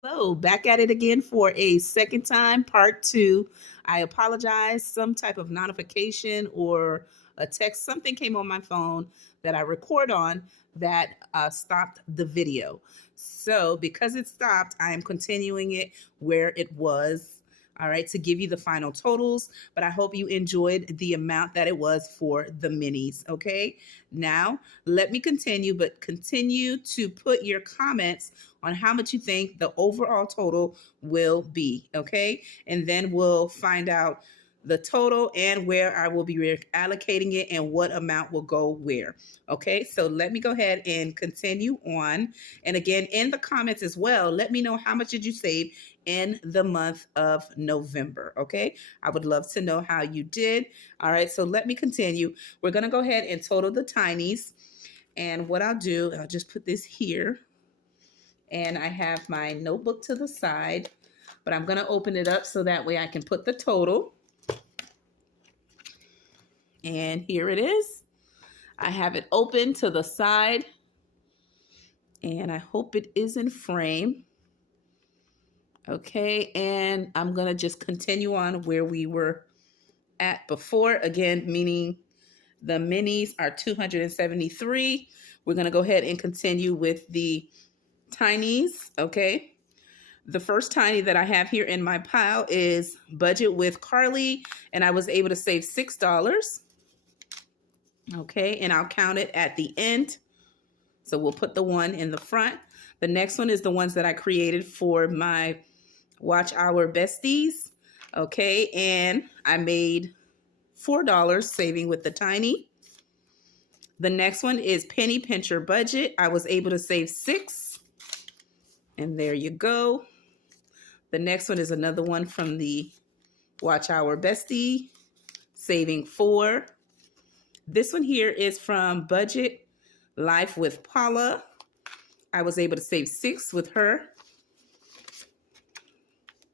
Hello, back at it again for a second time, part two. I apologize. Some type of notification or a text, something came on my phone that I record on that stopped the video. So, because it stopped, I am continuing it where it was. All right, to give you the final totals, but I hope you enjoyed the amount that it was for the minis. Okay, now let me continue, but continue to put your comments on how much you think the overall total will be. Okay, and then we'll find out the total and where I will be allocating it and what amount will go where. Okay, so let me go ahead and continue on. And again, in the comments as well, let me know how much did you save in the month of November. Okay, I would love to know how you did. All right, so let me continue. We're going to go ahead and total the tinies. And what I'll do, I'll just put this here. And I have my notebook to the side, but I'm going to open it up so that way I can put the total. And here it is. I have it open to the side, and I hope it is in frame. Okay, and I'm going to just continue on where we were at before. Again, meaning the minis are 273. We're going to go ahead and continue with the tinies. Okay, the first tiny that I have here in my pile is Budget with Carly, and I was able to save $6. Okay, and I'll count it at the end. So we'll put the one in the front. The next one is the ones that I created for my Watch Our Besties. Okay, and I made $4 saving with the tiny. The next one is Penny Pincher Budget. I was able to save $6. And there you go. The next one is another one from the Watch Our Bestie, saving $4. This one here is from Budget Life with Paula. I was able to save $6 with her.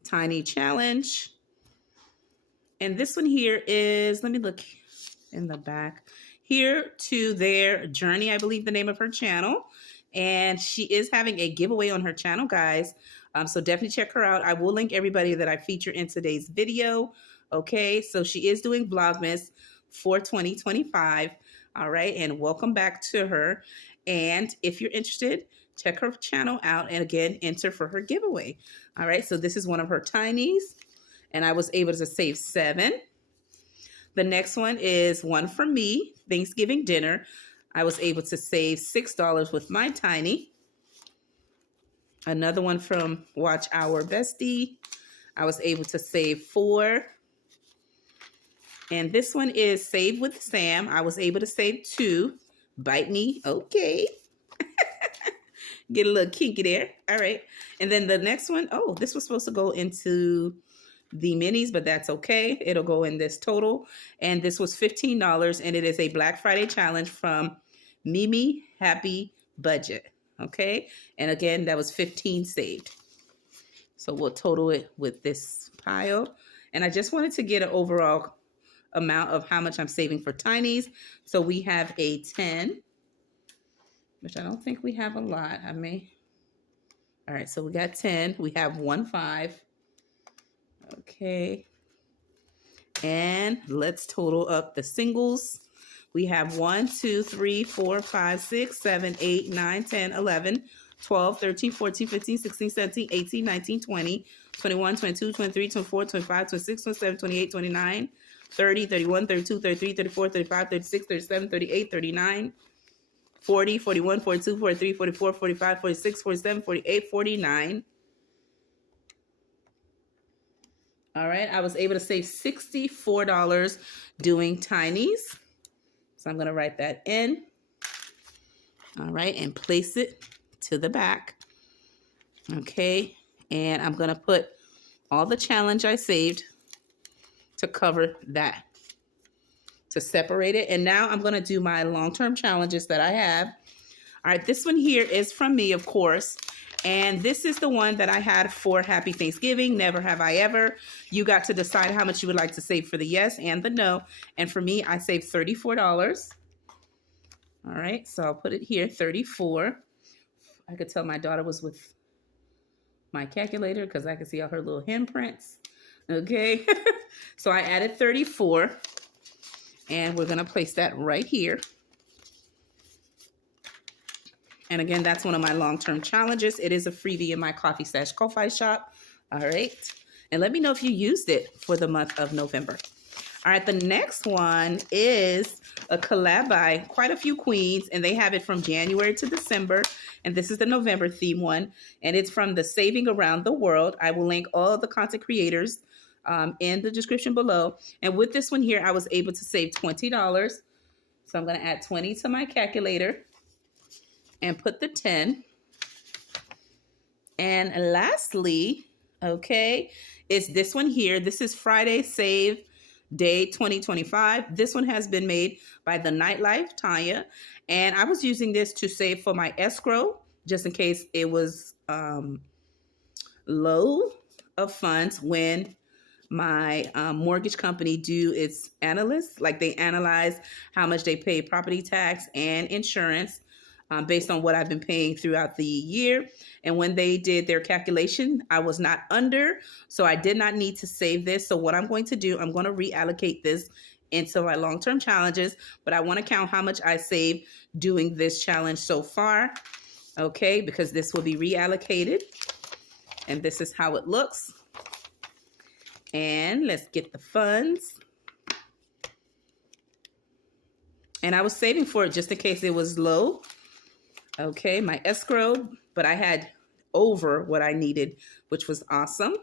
Tiny Challenge. And this one here is, let me look in the back. Here to Their Journey, I believe the name of her channel. And she is having a giveaway on her channel, guys. So definitely check her out. I will link everybody that I feature in today's video. Okay, so she is doing Vlogmas for 2025. All right, and welcome back to her. And if you're interested, check her channel out and again, enter for her giveaway. All right, so this is one of her tinies, and I was able to save $7. The next one is one for me, Thanksgiving dinner. I was able to save $6 with my tiny. Another one from Watch Our Bestie. I was able to save $4. And this one is Save with Sam. I was able to save $2. Bite me. Okay. Get a little kinky there. All right. And then the next one, oh, this was supposed to go into the minis, but that's okay. It'll go in this total. And this was $15, and it is a Black Friday challenge from Mimi Happy Budget. Okay. And again, that was 15 saved. So we'll total it with this pile. And I just wanted to get an overall amount of how much I'm saving for tinies. So we have a 10, which I don't think we have a lot. I may. All right, so we got 10. We have 1 5. Okay. And let's total up the singles. We have 1 2 3 4 5 6 7 8 9 10 11 12 13 14 15 16 17 18 19 20 21 22 23 24 25 26 27 28 29 30, 31, 32, 33, 34, 35, 36, 37, 38, 39, 40, 41, 42, 43, 44, 45, 46, 47, 48, 49. All right, I was able to save $64 doing tinies. So I'm going to write that in. All right, and place it to the back. Okay, and I'm going to put all the challenge I saved to cover that, to separate it. And now I'm going to do my long-term challenges that I have. All right, this one here is from me, of course. And this is the one that I had for Happy Thanksgiving, Never Have I Ever. You got to decide how much you would like to save for the yes and the no. And for me, I saved $34. All right, so I'll put it here, 34. I could tell my daughter was with my calculator because I can see all her little handprints. Okay. So I added 34 and we're going to place that right here. And again, that's one of my long-term challenges. It is a freebie in my Coffee Stash Ko-Fi shop. All right. And let me know if you used it for the month of November. All right. The next one is a collab by quite a few queens, and they have it from January to December. And this is the November theme one. And it's from the Saving Around the World. I will link all the content creators in the description below. And with this one here, I was able to save $20. So I'm going to add 20 to my calculator and put the 10. And lastly, okay, is this one here. This is Friday Save Day 2025. This one has been made by the Nightlife Tanya. And I was using this to save for my escrow, just in case it was low of funds when my mortgage company do its analysis. Like they analyze how much they pay property tax and insurance based on what I've been paying throughout the year. And when they did their calculation, I was not under, so I did not need to save this. So what I'm going to do, I'm going to reallocate this into my long-term challenges, but I want to count how much I saved doing this challenge so far. Okay, because this will be reallocated. And this is how it looks. And let's get the funds. And I was saving for it just in case it was low. Okay, my escrow, but I had over what I needed, which was awesome.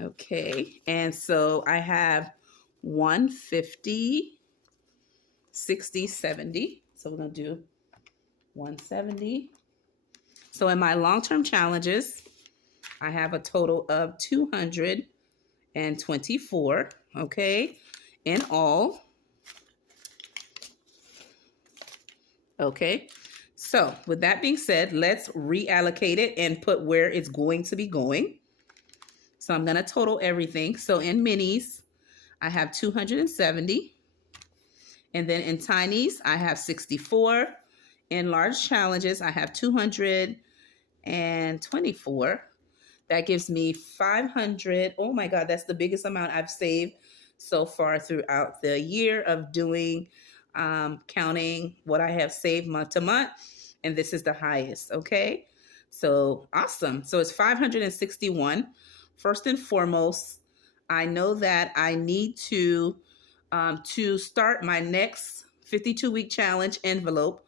Okay, and so I have 150, 60, 70. So we're going to do 170. So in my long-term challenges, I have a total of 224, okay, in all. Okay. So with that being said, let's reallocate it and put where it's going to be going. So I'm going to total everything. So in minis, I have 270. And then in tinies, I have 64. In large challenges, I have 224. That gives me 500. Oh my God, that's the biggest amount I've saved so far throughout the year of doing counting what I have saved month to month. And this is the highest. Okay. So awesome. So it's 561. First and foremost, I know that I need to start my next 52-week challenge envelope.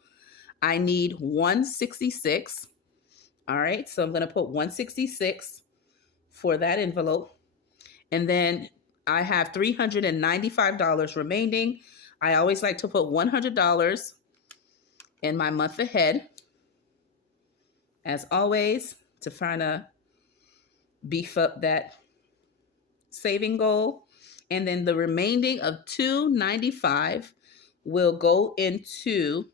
I need 166. All right. So I'm going to put 166 for that envelope. And then I have $395 remaining. I always like to put $100 in my month ahead, as always, to try to beef up that saving goal. And then the remaining of $295 will go into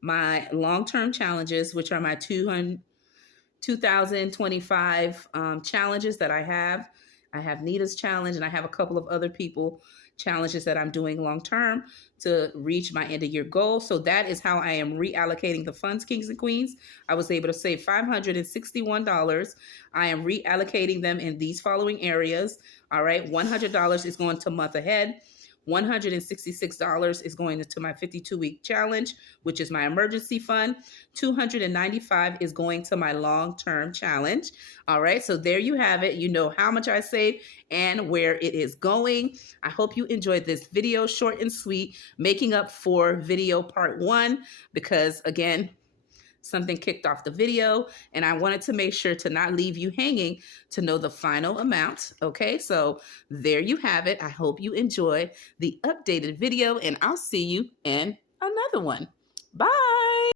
my long-term challenges, which are my 2025 challenges that I have. I have Nita's challenge, and I have a couple of other people challenges that I'm doing long-term to reach my end of year goal. So that is how I am reallocating the funds, kings and queens. I was able to save $561. I am reallocating them in these following areas. All right. $100 is going to month ahead. $166 is going into my 52-week challenge, which is my emergency fund. $295 is going to my long-term challenge. All right, so there you have it. You know how much I saved and where it is going. I hope you enjoyed this video, short and sweet, making up for video part 1, because again, something kicked off the video and I wanted to make sure to not leave you hanging to know the final amount. Okay, so there you have it. I hope you enjoy the updated video and I'll see you in another one. Bye.